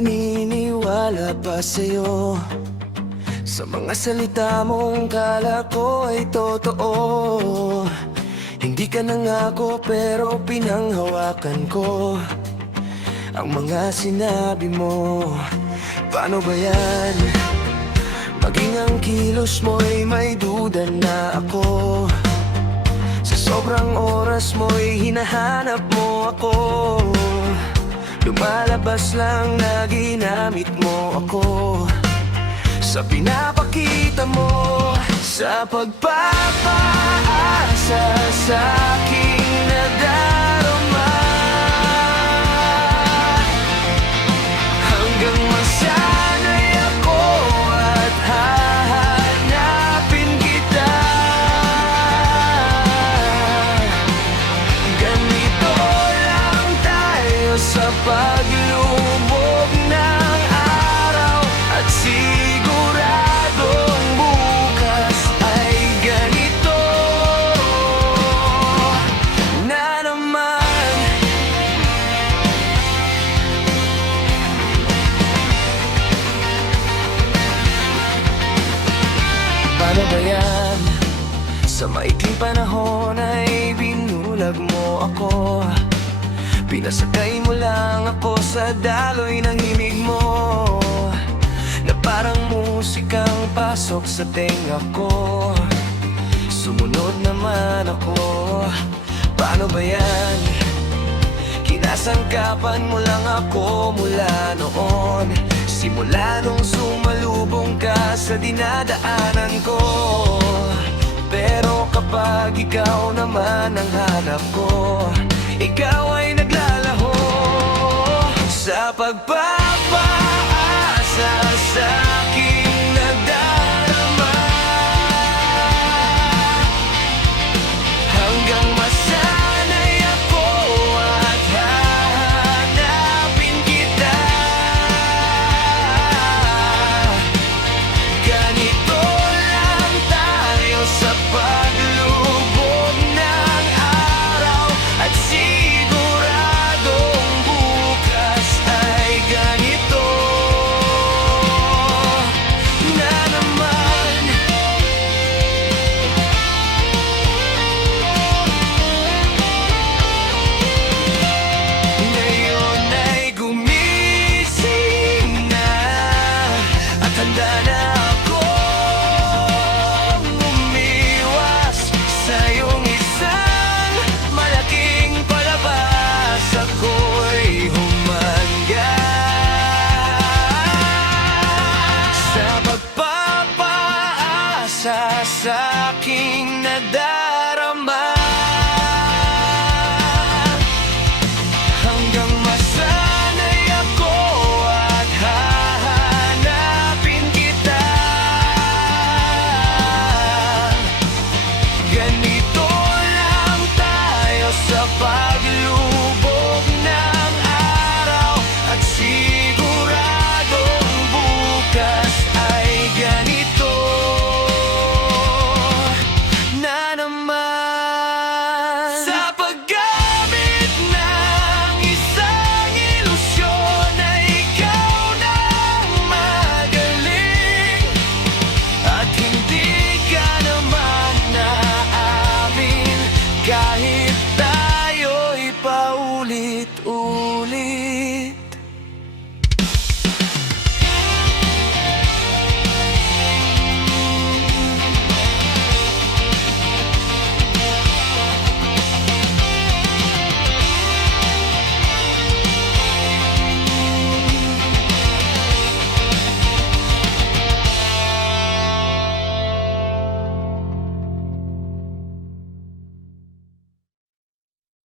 naniniwala pa sa'yo, sa mga salita mong kala ko ay totoo. Hindi ka nangako pero pinanghawakan ko ang mga sinabi mo. Paano ba yan? Maging ang kilos mo'y may duda na ako. Sa sobrang oras mo'y hinahanap mo ako. Lumalabas lang na ginamit mo ako sa pinapakita mo, sa pagpapaasa sa'king nadarama, hanggang masanay ako at hahanapin kita. Ganito lang tayo sa paglubog ng araw, at siguradong bukas ay ganito na naman. Paano ba yan? Sa maikling panahon ay binulag mo ako. Pinasakay mo lang ako sa daloy ng himig mo, na parang musikang pasok sa tenga ko. Sumunod naman ako. Paano ba yan? Kinasangkapan mo lang ako mula noon, simula nung sumalubong ka sa dinadaanan ko. Pero kapag ikaw naman ang hanap ko, ikaw ay naglalaho sa pagpapaasa sa'king nadarama, hanggang masanay ako at hahanapin kita. Ganito lang tayo sa paglubog ng araw, at siguradong bukas ay ganito na naman. Ngayon ay gumising na at handa na akong umiwas sa iyong isang malaking palabas. Ako'y humanga sa pagpapaasa sa'king nadal.